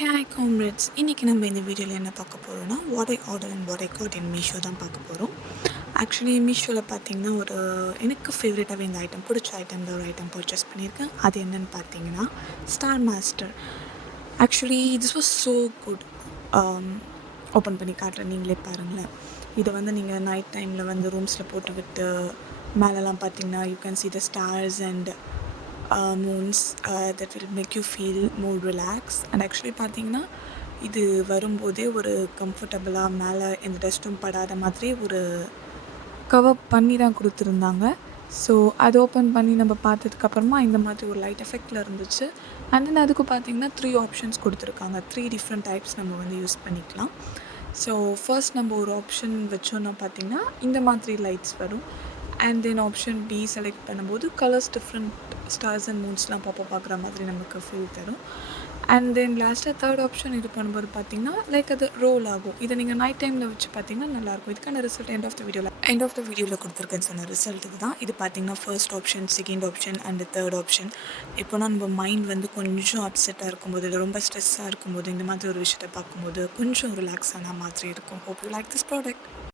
Hi comrades, இன்றைக்கி நம்ம இந்த வீடியோவில் என்ன பார்க்க போகிறோம்னா what I order and what I got in Meesho தான் பார்க்க போகிறோம். ஆக்சுவலி மீஷோவில் பார்த்தீங்கன்னா எனக்கு ஃபேவரட்டாகவே இந்த ஐட்டம் பிடிச்ச ஐட்டமில் ஒரு ஐட்டம் பர்ச்சேஸ் பண்ணியிருக்கேன். அது என்னென்னு பார்த்தீங்கன்னா star master. Actually this was so good. Open பண்ணி காட்டுறேன், நீங்களே பாருங்களேன். இதை நீங்கள் நைட் டைமில் ரூம்ஸில் போட்டு விட்டு மேலெலாம் பார்த்தீங்கன்னா you can see the stars and moons that will make you feel more relaxed. And actually பார்த்தீங்கன்னா இது வரும்போதே ஒரு கம்ஃபர்டபுளாக மேலே எந்த டஸ்ட்டும் படாத மாதிரி ஒரு கவர் பண்ணி தான் கொடுத்துருந்தாங்க. ஸோ அது ஓப்பன் பண்ணி நம்ம பார்த்ததுக்கப்புறமா இந்த மாதிரி ஒரு லைட் எஃபெக்டில் இருந்துச்சு. அண்ட் தென் அதுக்கு பார்த்தீங்கன்னா 3 ஆப்ஷன்ஸ் கொடுத்துருக்காங்க. 3 டிஃப்ரெண்ட் டைப்ஸ் நம்ம யூஸ் பண்ணிக்கலாம். ஸோ ஃபர்ஸ்ட் நம்ம ஒரு ஆப்ஷன் வச்சோன்னா பார்த்தீங்கன்னா இந்த மாதிரி லைட்ஸ் வரும். And then option B select பண்ணும்போது கலர்ஸ் டிஃப்ரெண்ட் ஸ்டார்ஸ் அண்ட் மூன்ஸ்லாம் பார்க்குற மாதிரி நமக்கு ஃபீல் தரும். அண்ட் தென் லாஸ்ட்டாக தேர்ட் ஆப்ஷன் இது பண்ணும்போது பார்த்தீங்கன்னா அது ரோல் ஆகும். இதை நீங்கள் நைட் டைமில் வச்சு பார்த்தீங்கன்னா நல்லாயிருக்கும். இதுக்கான ரிசல்ட் எண்ட் ஆஃப் த வீடியோவில் கொடுத்துருக்கேன்னு சொன்ன ரிசல்ட் இது தான். இது பார்த்தீங்கன்னா first option, second option and third option. எப்போனா நம்ம மைண்ட் கொஞ்சம் அப்செட்டாக இருக்கும்போது, இல்லை ரொம்ப ஸ்ட்ரெஸ்ஸாக இருக்கும்போது இந்த மாதிரி ஒரு விஷயத்தை பார்க்கும்போது கொஞ்சம் ரிலாக்ஸ் ஆன மாதிரி இருக்கும். Hope you like this product.